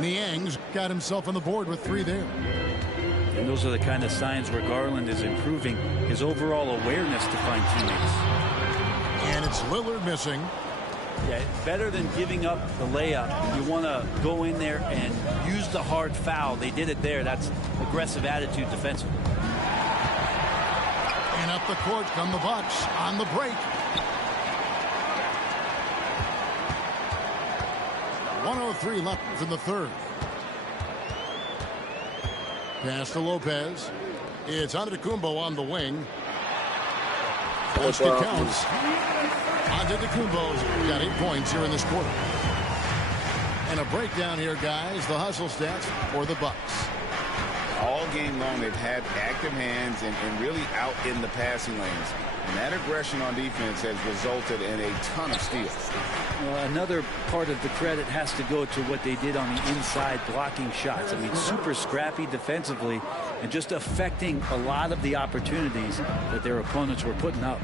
Niang's got himself on the board with 3 there. And those are the kind of signs where Garland is improving his overall awareness to find teammates. And it's Lillard missing. Yeah, better than giving up the layup. You want to go in there and use the hard foul. They did it there. That's aggressive attitude defensively. And up the court come the Bucks on the break. 1:03 left in the third. Pass to Lopez. It's Antetokounmpo on the wing. First it counts. Antetokounmpo's got 8 points here in this quarter. And a breakdown here, guys. The hustle stats for the Bucks. All game long, they've had active hands and really out in the passing lanes. And that aggression on defense has resulted in a ton of steals. Well, another part of the credit has to go to what they did on the inside blocking shots. I mean, super scrappy defensively and just affecting a lot of the opportunities that their opponents were putting up.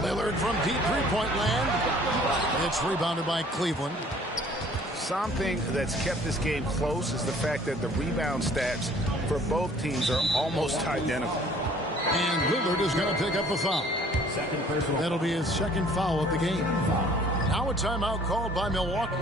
Lillard from deep three-point land. It's rebounded by Cleveland. Something that's kept this game close is the fact that the rebound stats for both teams are almost identical. And Lillard is going to pick up the foul. That'll be his second foul of the game. Now a timeout called by Milwaukee.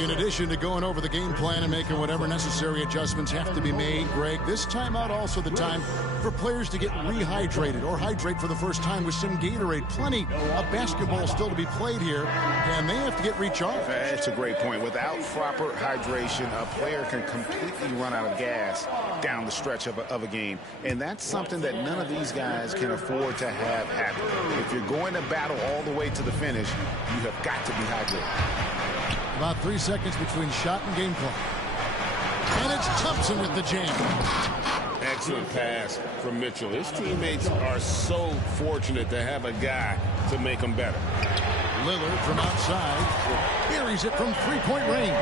In addition to going over the game plan and making whatever necessary adjustments have to be made, Greg, this timeout also the time for players to get rehydrated or hydrate for the first time with some Gatorade. Plenty of basketball still to be played here, and they have to get recharged. That's a great point. Without proper hydration, a player can completely run out of gas down the stretch of a game. And that's something that none of these guys can afford to have happen. If you're going to battle all the way to the finish, you have got to be hydrated. About 3 seconds between shot and game clock. And it's Thompson with the jam. Excellent pass from Mitchell. His teammates are so fortunate to have a guy to make them better. Lillard from outside. Buries it from three-point range.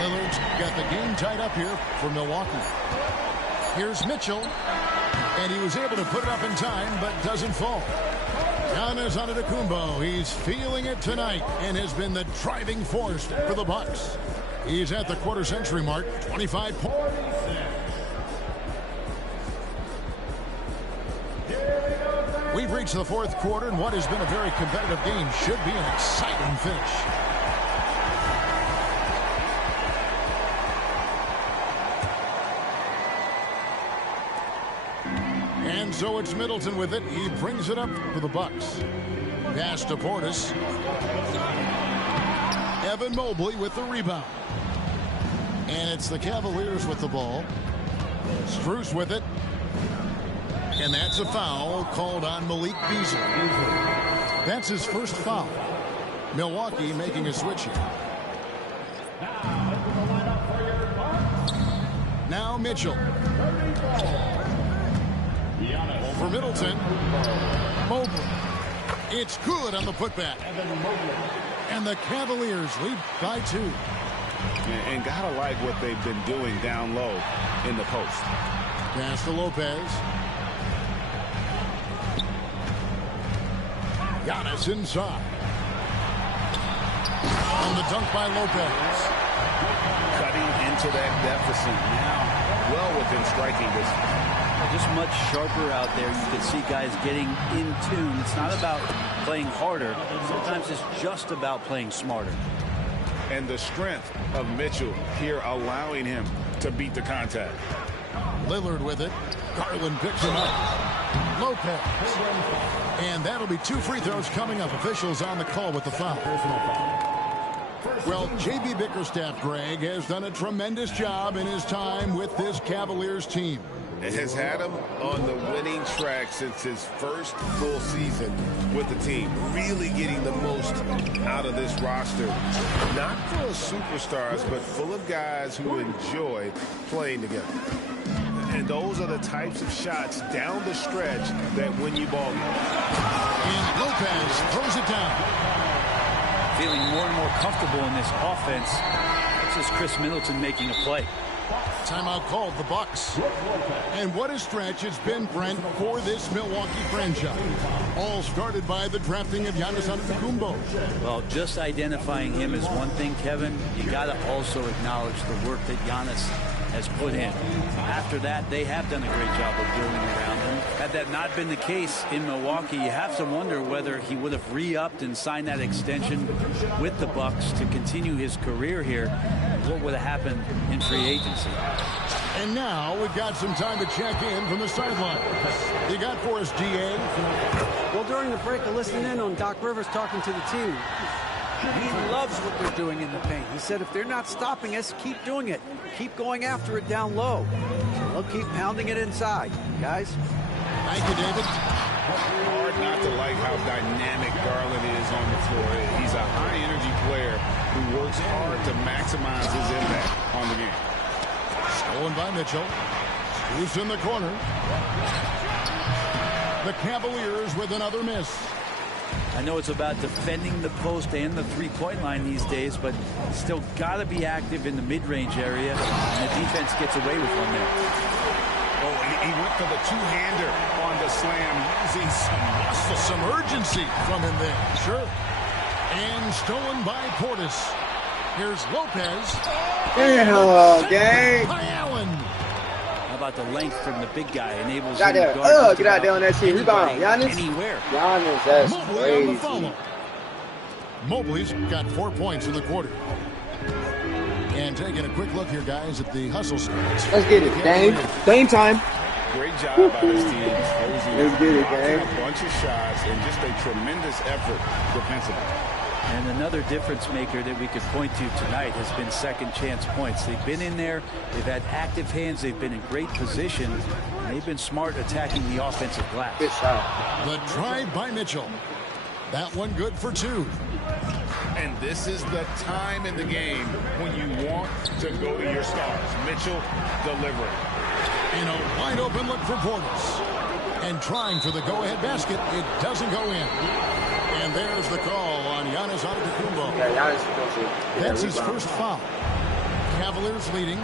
Lillard's got the game tied up here for Milwaukee. Here's Mitchell. And he was able to put it up in time, but doesn't fall. Giannis Antetokounmpo, he's feeling it tonight and has been the driving force for the Bucks. He's at the quarter-century mark, 25 points. We've reached the fourth quarter, and what has been a very competitive game should be an exciting finish. And so it's Middleton with it. He brings it up for the Bucks. Pass to Portis. Evan Mobley with the rebound. And it's the Cavaliers with the ball. Strus with it. And that's a foul called on Malik Beasley. That's his first foul. Milwaukee making a switch here. Now Mitchell. For Middleton. Mobley. It's good on the putback. And the Cavaliers lead by 2. And gotta like what they've been doing down low in the post. Pass to Lopez. Giannis inside. On the dunk by Lopez. Cutting into that deficit now. Well within striking distance. Just much sharper out there. You can see guys getting in tune. It's not about playing harder. Sometimes it's just about playing smarter. And the strength of Mitchell here allowing him to beat the contact. Lillard with it. Garland picks him up. Lopez. And that'll be 2 free throws coming up. Officials on the call with the foul. Well, J.B. Bickerstaff, Greg, has done a tremendous job in his time with this Cavaliers team. It has had him on the winning track since his first full season with the team. Really getting the most out of this roster. Not full of superstars, but full of guys who enjoy playing together. And those are the types of shots down the stretch that win you ball games. And Lopez throws it down. Feeling more and more comfortable in this offense. This is Chris Middleton making a play. Timeout called, the Bucks. And what a stretch it's been, Brent, for this Milwaukee franchise. All started by the drafting of Giannis Antetokounmpo. Well, just identifying him is one thing, Kevin. You got to also acknowledge the work that Giannis has put in. After that, they have done a great job of building around him. Had that not been the case in Milwaukee, you have to wonder whether he would have re-upped and signed that extension with the Bucks to continue his career here. What would have happened in free agency? And now we've got some time to check in from the sideline. You got for us, GA? Well, during the break, I listened in on Doc Rivers talking to the team. He loves what they're doing in the paint. He said, if they're not stopping us, keep doing it. Keep going after it down low. So they'll keep pounding it inside, guys. Thank you, David. Hard not to like how dynamic Garland is on the floor. He's a high-energy player who works hard to maximize his impact on the game. Stolen by Mitchell. Who's in the corner? The Cavaliers with another miss. I know it's about defending the post and the three-point line these days, but still got to be active in the mid-range area, and the defense gets away with one there. Oh, he went for the two-hander on the slam, using some muscle, some urgency from him there. Sure. And stolen by Portis. Here's Lopez. Damn, gang. By Allen. How about the length from the big guy? Enables Got him there. to guard Get out there on that shit. Rebound. Giannis. Anywhere. Giannis, that's Mobley on the crazy. follow. Mobley's got 4 points in the quarter. And taking a quick look here, guys, at the hustle stats. Let's get it, Dame. Dame time. Great job by this team. Let's get it, gang. A bunch of shots and just a tremendous effort defensively. And another difference maker that we could point to tonight has been second chance points. They've been in there, they've had active hands, they've been in great position, and they've been smart attacking the offensive glass. Good shot. The drive by Mitchell. That one good for 2. And this is the time in the game when you want to go to your stars. Mitchell delivering. In a wide open look for Portis. And trying for the go-ahead basket. It doesn't go in. And there's the call on Giannis Antetokounmpo. Yeah, Giannis is supposed to get That's that his rebound. first foul. Cavaliers leading.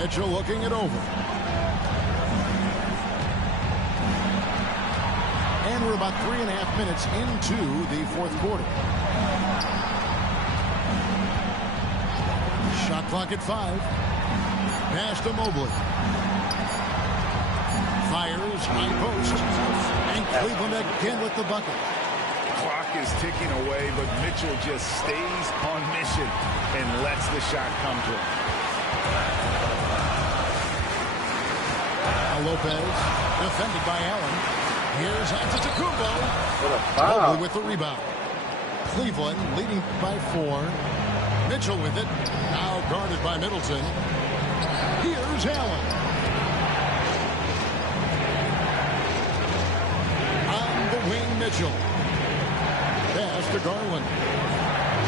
Mitchell looking it over. And we're about 3.5 minutes into the fourth quarter. Shot clock at 5. Pass to Mobley. Fires, high post. And Cleveland again with the bucket. Clock is ticking away, but Mitchell just stays on mission and lets the shot come to him. Now Lopez, defended by Allen. Here's Antetokounmpo. What a foul. Mobley with the rebound. Cleveland leading by 4. Mitchell with it. Now guarded by Middleton. Here's Allen. On the wing, Mitchell. Pass to Garland.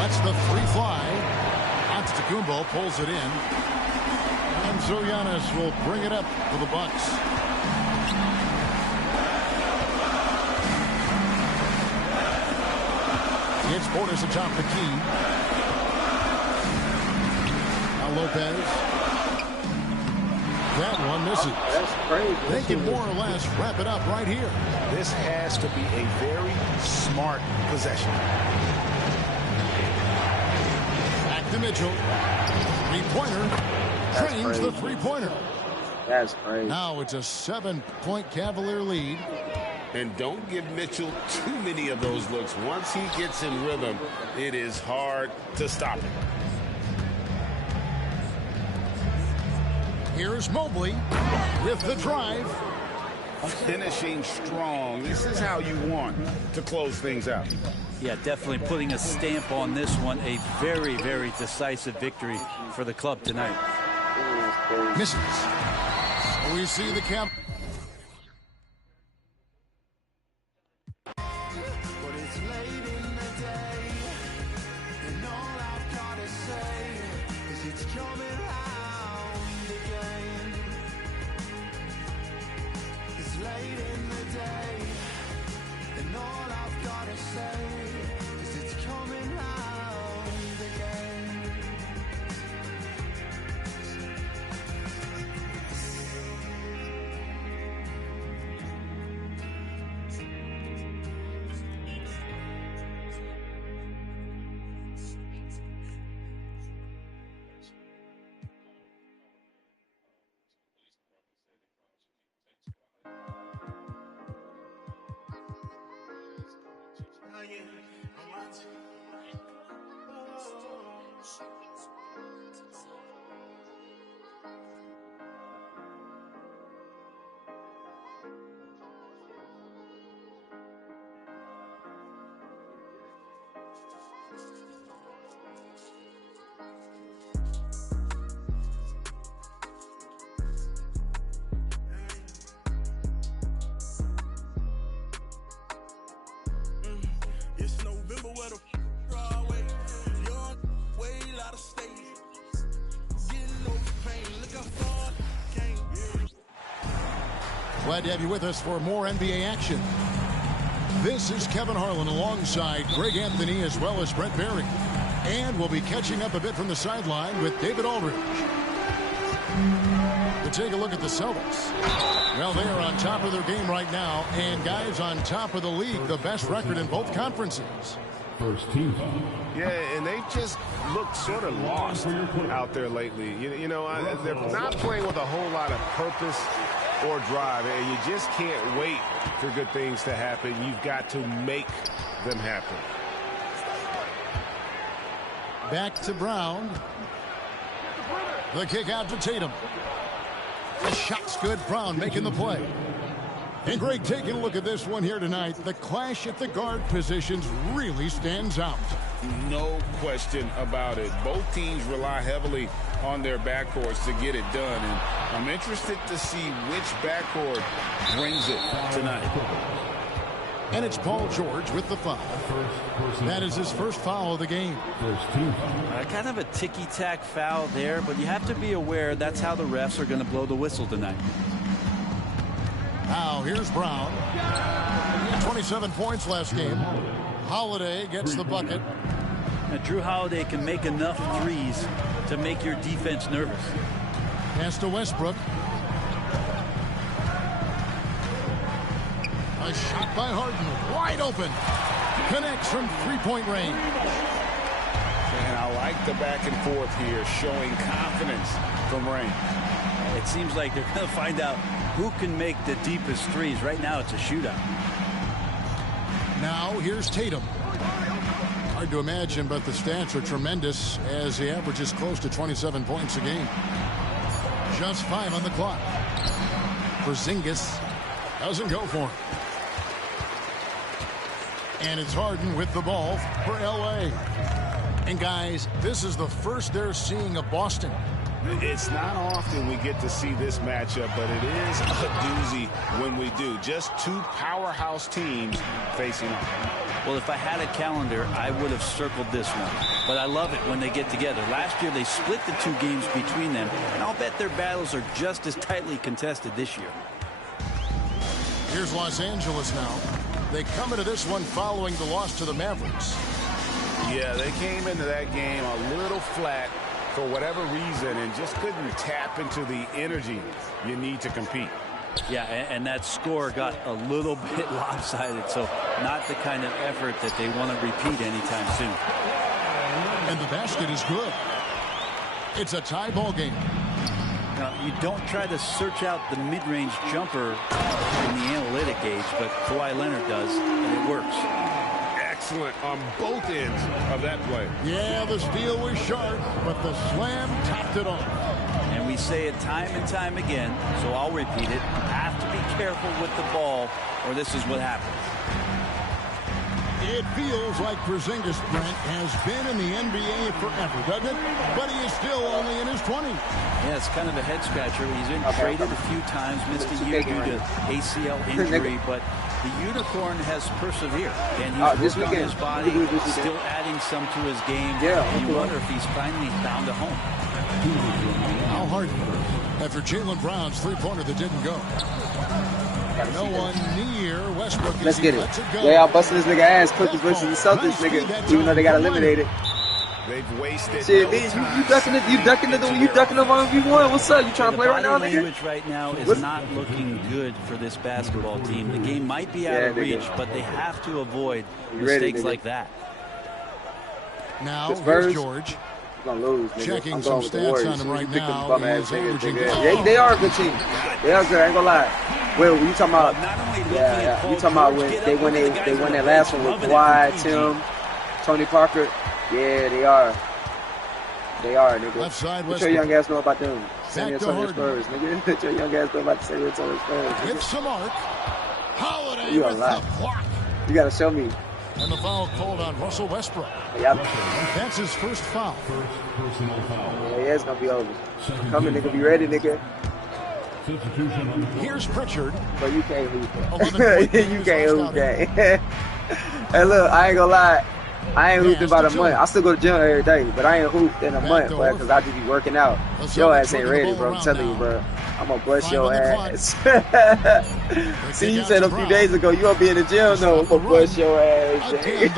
Lets the 3 fly. Antetokounmpo pulls it in. And so Giannis will bring it up for the Bucks. It's Portis atop the key. Now Lopez. That one misses. That's crazy. They can more or less wrap it up right here. This has to be a very smart possession. Back to Mitchell. Three-pointer. Drains the three-pointer. That's crazy. Now it's a 7-point Cavalier lead. And don't give Mitchell too many of those looks. Once he gets in rhythm, it is hard to stop him. Here's Mobley with the drive. Finishing strong. This is how you want to close things out. Yeah, definitely putting a stamp on this one. A very, very decisive victory for the club tonight. Misses. So we see the Cavs. Glad to have you with us for more NBA action. This is Kevin Harlan alongside Greg Anthony as well as Brent Barry. And we'll be catching up a bit from the sideline with David Aldridge. To take a look at the Celtics. Well, they are on top of their game right now. And guys, on top of the league, the best record in both conferences. First team. Yeah, and they just look sort of lost out there lately. You know, they're not playing with a whole lot of purpose or drive, and you just can't wait for good things to happen. You've got to make them happen. Back to Brown. The kick out to Tatum. The shot's good. Brown making the play. And Greg, taking a look at this one here tonight, the clash at the guard positions really stands out. No question about it. Both teams rely heavily on their backcourts to get it done, and I'm interested to see which backcourt brings it tonight. And it's Paul George with the foul. That is his first foul of the game. Kind of a ticky-tack foul there, but you have to be aware that's how the refs are going to blow the whistle tonight. Now here's Brown. He had 27 points last game. Holiday gets the bucket. Now, Drew Holiday can make enough threes to make your defense nervous. Pass to Westbrook. A shot by Harden. Wide open. Connects from three-point range. And I like the back and forth here, showing confidence from Rain. It seems like they're going to find out who can make the deepest threes. Right now, it's a shootout. Now, here's Tatum. Hard to imagine, but the stats are tremendous as he averages close to 27 points a game. Just 5 on the clock. Porzingis doesn't go for him. And it's Harden with the ball for L.A. And, guys, this is the first they're seeing of Boston. It's not often we get to see this matchup, but it is a doozy when we do. Just two powerhouse teams facing off. Well, if I had a calendar, I would have circled this one. But I love it when they get together. Last year, they split the two games between them, and I'll bet their battles are just as tightly contested this year. Here's Los Angeles now. They come into this one following the loss to the Mavericks. Yeah, they came into that game a little flat for whatever reason and just couldn't tap into the energy you need to compete. Yeah, and that score got a little bit lopsided, so not the kind of effort that they want to repeat anytime soon. And the basket is good. It's a tie ball game. Now, you don't try to search out the mid-range jumper in the analytic age, but Kawhi Leonard does, and it works. Excellent on both ends of that play. Yeah, the steal was sharp, but the slam topped it off. And we say it time and time again, so I'll repeat it. You have to be careful with the ball, or this is what happens. It feels like Porzingis, Brent, has been in the NBA forever, doesn't it? But he is still only in his 20s. Yeah, it's kind of a head-scratcher. He's been traded a few times, missed a year due to ACL injury, but the Unicorn has persevered, and he's worked on his body, still adding some to his game. You wonder if he's finally found a home. How hard after Jaylen Brown's three-pointer that didn't go. No one near Westbrook. Let's get it. They all busting this nigga ass, Clippers versus the Celtics, nigga, even though they got eliminated. They've wasted shit, you ducking it, you ducking them on V1. What's up? You trying to play right now, nigga? Language right now is not looking good for this basketball team. The game might be out of reach, but they have to avoid mistakes like that. Now here's George. We're gonna lose, nigga. Checking I'm some going with the stats Warriors. on him right You pick them now. bum ass He's niggas, averaging- nigga. They are a good team. They are good. I ain't gonna lie. Well, you talking about? Not only looking Yeah, at yeah. Paul You talking about George when get they up, won look at the they guys won on that the last bench one with loving it Kawhi, from Tim, Tony Parker? Yeah, they are. They are, nigga. Left side, What your young ass know about them? San Back to Antonio Harden. Spurs, nigga. What your young ass know about the San Antonio Spurs? With some arc. Holiday You a with lie. the block. You gotta show me. And the foul called on Russell Westbrook. Yep. That's his first foul. Yeah, it's gonna be over. Coming, nigga. Be ready, nigga. Here's Pritchard. But you can't hoop. 11 You can't hoop that. Hey, look, I ain't gonna lie. I ain't hooped in about a month. I still go to gym every day, but I ain't hooped in a month, bro, because I just be working out. Your ass ain't ready, bro. I'm telling you, bro. I'm gonna bust your ass. See, you said a few days ago you gonna be in the gym, though. I'm gonna bust your ass, Jay.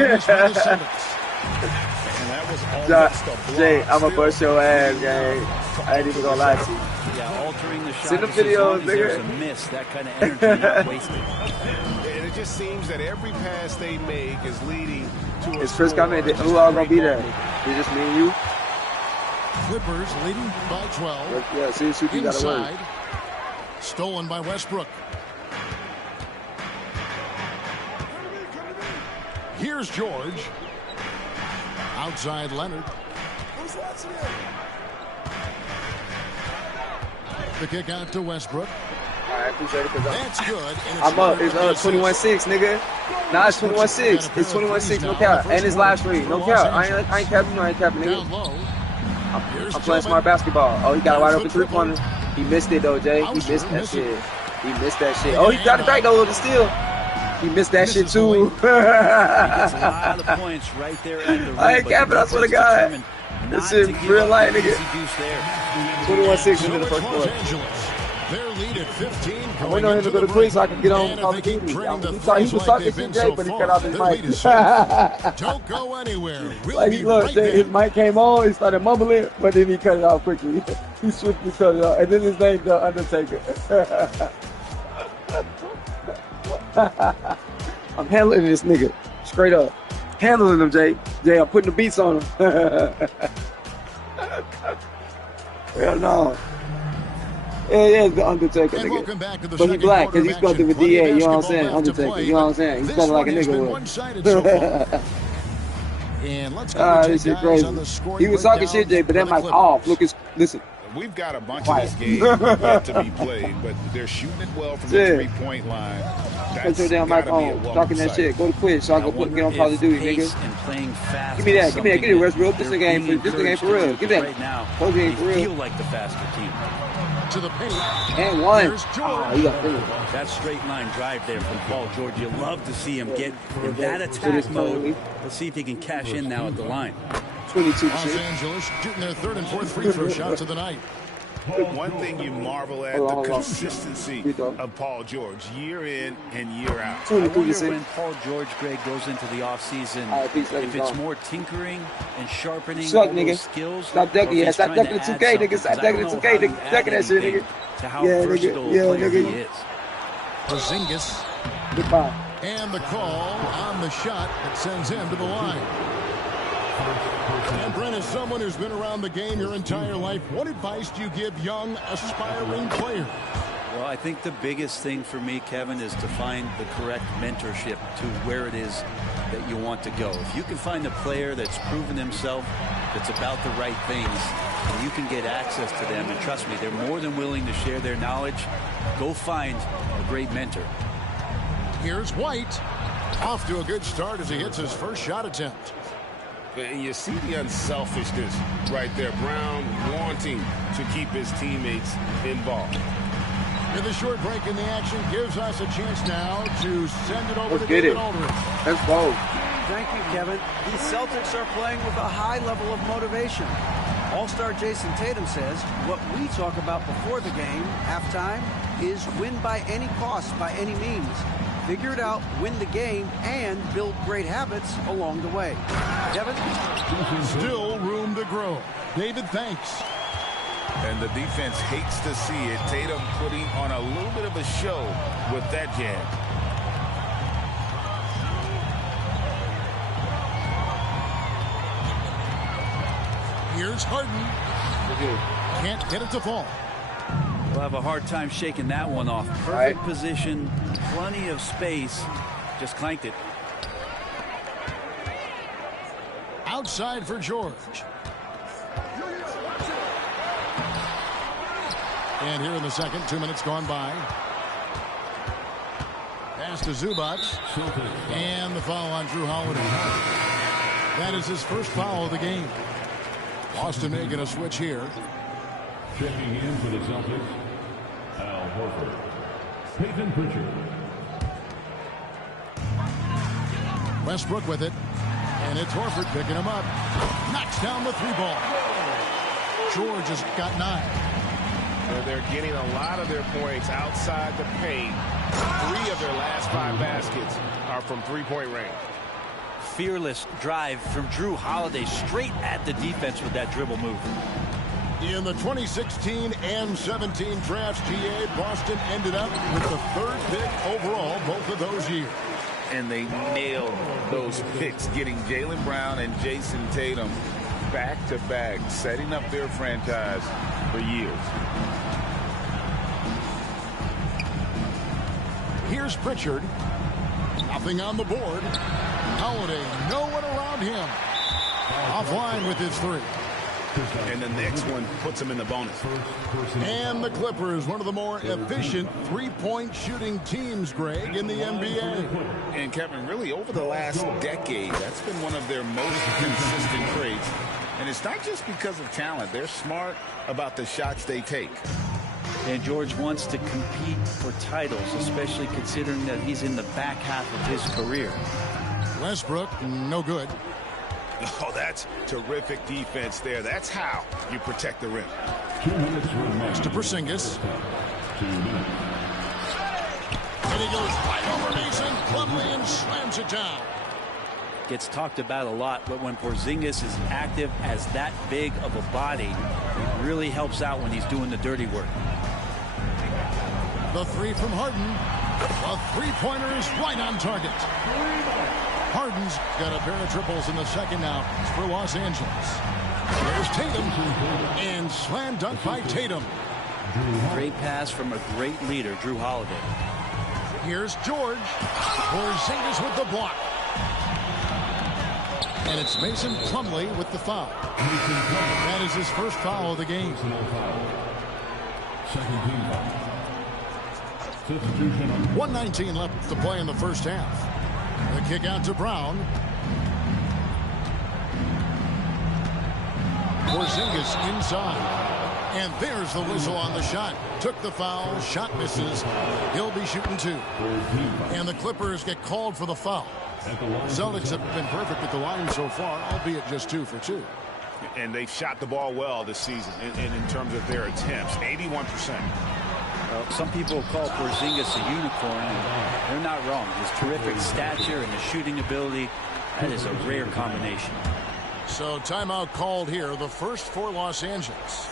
Jay, I'm gonna bust your ass, gang. I ain't even gonna lie to you. Yeah, altering the shot. See the videos, nigga. There's a miss. That kind of energy not wasted. And it just seems that every pass they make is leading to a Is Chris score. coming? Who all gonna be there? It's just me and you? Clippers leading by 12. Yeah, see, you gotta work. Inside. Stolen by Westbrook. Here's George. Outside Leonard. The kick out to Westbrook. All right, appreciate it. That's good. And I'm up. It's 21-6, nigga. Nah, it's 21-6. It's 21-6, no cap. And it's live stream, no cap. I ain't capping, I ain't capping, Down nigga. low. I'm playing smart basketball. Oh, he got a wide open three-pointer. He missed it, though, Jay. He missed that shit. He missed that shit. Oh, he got it back, though, with the steal. He missed that shit, too. It's a lot of points right there at the rim. I ain't capping, I swear to God. This shit real light, nigga. 21-6 into the first quarter. Their lead at 15. I'm waiting on him to go to quick so I can get on Call of Duty. He was talking shit, Jay, but he cut off his mic. Don't go anywhere. We'll Like, be look, right Jay, there. his mic came on, he started mumbling, but then he cut it off quickly. He swiftly cut it off. And then his name's The Undertaker. I'm handling this nigga. Straight up. Handling him, Jay. Jay, I'm putting the beats on him. Hell no. Yeah, it's The Undertaker, And welcome nigga. back to the But he second black, quarter because he's of spelled it with action. DA, you know what I'm Plenty saying? of basketball Undertaker, left to you know what I'm play. saying? He's This spelled like a one has nigga been would. one-sided so far. And let's go to This shit guys crazy. on the scoring He was talking breakdown shit, Jay, but that for the mic Clippers. off. Look, listen. We've got a bunch Quiet. of this game yet to be played, but they're shooting it well from the Yeah. three-point line. Put That's your damn gotta mic be a on. welcome Talking that sight. shit. Go to quit so I can get on Call of Duty, nigga. And playing fast. Give me that. is Give me that. Get it, something Westbrook. This they're nigga ain't being for real. encouraged Give to do, that. Right now, Told you they ain't for real. feel like the faster team. To the paint. And one. Here's George. Oh, he got finished. That straight line drive there from Paul George. You love to see him get in that It is attack mode. totally. Let's see if he can cash in now at the line. 22 Los shit. Angeles shooting their third and fourth free throw shots of the night. One thing you marvel at, Hold on, the hold on. consistency Here you go. of Paul George, year in and year out. I 22 wonder shit. when Paul George, Greg, goes into the offseason, All right, peace, let if me it's go. more tinkering and sharpening Suck, all nigga. those skills. Stop ducking, or if yeah. he's Stop trying to ducking the add 2K, nigga. something, Stop 'cause I ducking don't the know 2K, how you nigga. add Ducking that shit, anything nigga. to how Yeah, nigga. versatile Yeah, a player nigga. he is. Porzingis. Goodbye. And the call on the shot that sends him to the line. And Brent, as someone who's been around the game your entire life, what advice do you give young, aspiring players? Well, I think the biggest thing for me, Kevin, is to find the correct mentorship to where it is that you want to go. If you can find a player that's proven himself, that's about the right things, and you can get access to them, and trust me, they're more than willing to share their knowledge, go find a great mentor. Here's White. Off to a good start as he hits his first shot attempt. And you see the unselfishness right there. Brown wanting to keep his teammates involved. And the short break in the action gives us a chance now to send it over Let's to get David it. Aldridge. Let's go. Thank you, Kevin. These Celtics are playing with a high level of motivation. All-star Jason Tatum says what we talk about before the game, halftime, is win by any cost, by any means. Figure it out, win the game, and build great habits along the way. Kevin? Still room to grow. David, thanks. And the defense hates to see it. Tatum putting on a little bit of a show with that jab. Here's Harden. Can't get it to fall. We'll have a hard time shaking that one off. Perfect position, plenty of space. Just clanked it. Outside for George. And here in the second, 2 minutes gone by. Pass to Zubac. And the foul on Drew Holiday. That is his first foul of the game. Boston making a switch here. Checking in for the Celtics, Al Horford. Peyton Pritchard. Westbrook with it. And it's Horford picking him up. Knocks down the 3-ball. George has got 9. They're getting a lot of their points outside the paint. 3 of their last 5 baskets are from three-point range. Fearless drive from Drew Holiday straight at the defense with that dribble move. In the 2016 and 17 drafts, GA, Boston ended up with the 3rd pick overall both of those years. And they nailed those picks, getting Jaylen Brown and Jason Tatum back-to-back, setting up their franchise for years. Here's Pritchard. Nothing on the board. Holiday, no one around him. Offline with his 3. And the next one puts him in the bonus. And the Clippers, one of the more efficient three-point shooting teams, Greg, in the NBA. And Kevin, really over the last decade, that's been one of their most consistent traits. And it's not just because of talent. They're smart about the shots they take. And George wants to compete for titles, especially considering that he's in the back half of his career. Westbrook, no good. Oh, that's terrific defense there. That's how you protect the rim. 2 minutes remaining. Next to Porzingis. 2 minutes. And he goes right over Mason Plumlee and slams it down. Gets talked about a lot, but when Porzingis is active as that big of a body, it really helps out when he's doing the dirty work. The 3 from Harden. A three-pointer is right on target. Harden's got a pair of triples in the second now for Los Angeles. There's Tatum. And slam dunk by Tatum. Great pass from a great leader, Drew Holiday. Here's George. Porzingis with the block. And it's Mason Plumlee with the foul. That is his first foul of the game. Second team foul. Substitution on 1:19 left to play in the first half. The kick out to Brown. Porzingis inside. And there's the whistle on the shot. Took the foul. Shot misses. He'll be shooting 2. And the Clippers get called for the foul. Celtics have been perfect at the line so far, albeit just 2 for 2. And they've shot the ball well this season in terms of their attempts. 81%. Some people call Porzingis a unicorn. They're not wrong. His terrific stature and his shooting ability, that is a rare combination. So timeout called here, the first for Los Angeles.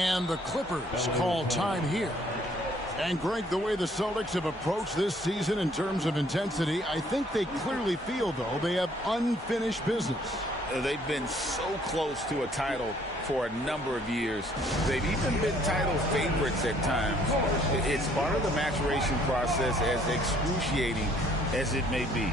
And the Clippers call time here. And Greg, the way the Celtics have approached this season in terms of intensity, I think they clearly feel, though, they have unfinished business. They've been so close to a title for a number of years. They've even been title favorites at times. It's part of the maturation process, as excruciating as it may be.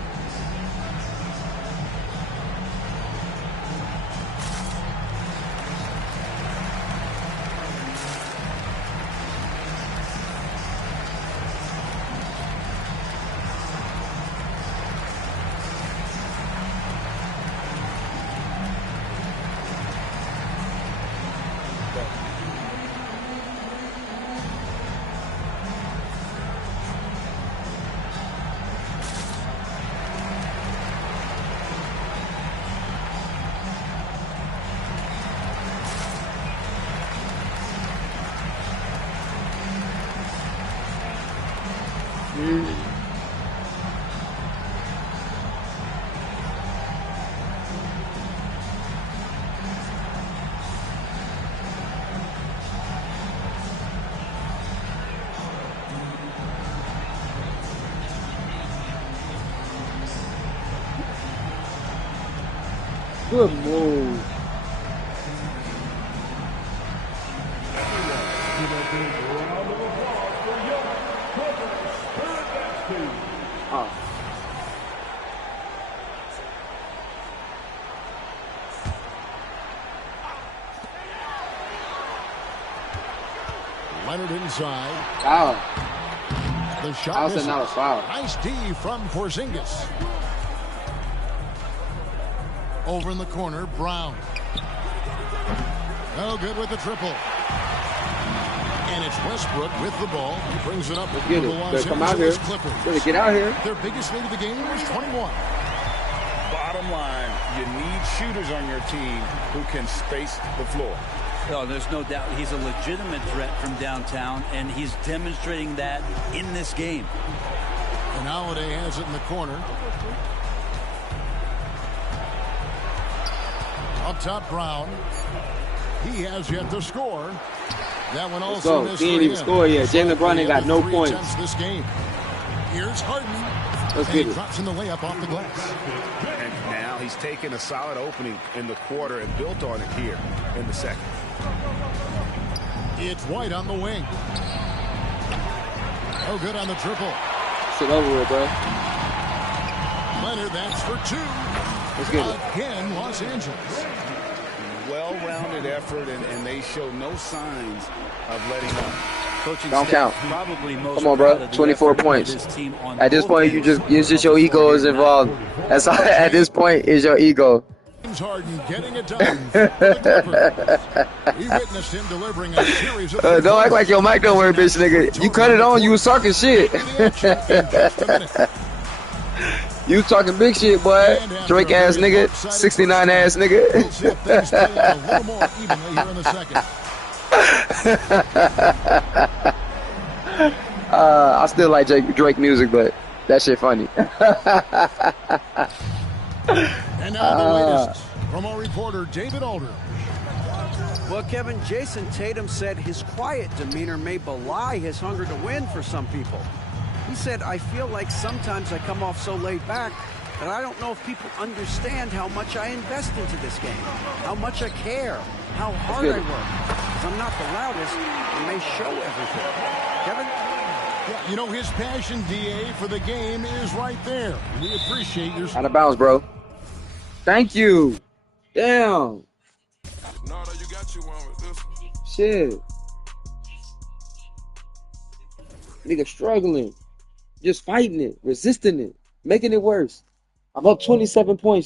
Good move. Oh. Leonard inside. Foul. The shot I was misses. not a foul. Nice D from Porzingis. Over in the corner, Brown. No good with the triple. And it's Westbrook with the ball. He brings it up. Let's get it. The Los Better come out here. Angeles Clippers. Better get out here. Their biggest lead of the game was 21. Bottom line, you need shooters on your team who can space the floor. Oh, there's no doubt he's a legitimate threat from downtown, and he's demonstrating that in this game. And Holiday has it in the corner. Up top, Brown. He has yet to score. That one also missed. He ain't even scored yet. Jalen Brown ain't got no points. This game. Here's Harden. Let's And get he it. drops in the layup off the glass. And now he's taken a solid opening in the quarter and built on it here in the second. It's White on the wing. Oh, good on the triple. Sit over with, bro. Leonard, that's for two. Let's get it. Again, Los Angeles. Well-rounded effort, and they show no signs of letting up. Coaching Don't staff count. probably most Come on, proud bro. of the 24 effort of points. this team on At this both point, ends. it's just your ego is involved. That's all. At this point, is your ego. James Harden getting it done for the Clippers. We witnessed him delivering a series of Don't act like your mic don't work, bitch, nigga. You cut it on, you was talking shit. You talking big shit, boy. Drake ass nigga, 69 ass nigga. We'll see if things play out a little more evenly here in the second. I still like Drake music, but that shit funny. And now the latest from our reporter, David Aldridge. Well, Kevin, Jason Tatum said his quiet demeanor may belie his hunger to win for some people. He said, I feel like sometimes I come off so laid back that I don't know if people understand how much I invest into this game, how much I care, how hard I work. If I'm not the loudest, it may show everything. Kevin? Yeah, you know, his passion, DA, for the game is right there. We appreciate your... Out of bounds, bro. Thank you. Damn. Shit. Nigga struggling. Just fighting it, resisting it, making it worse. I'm up 27 points.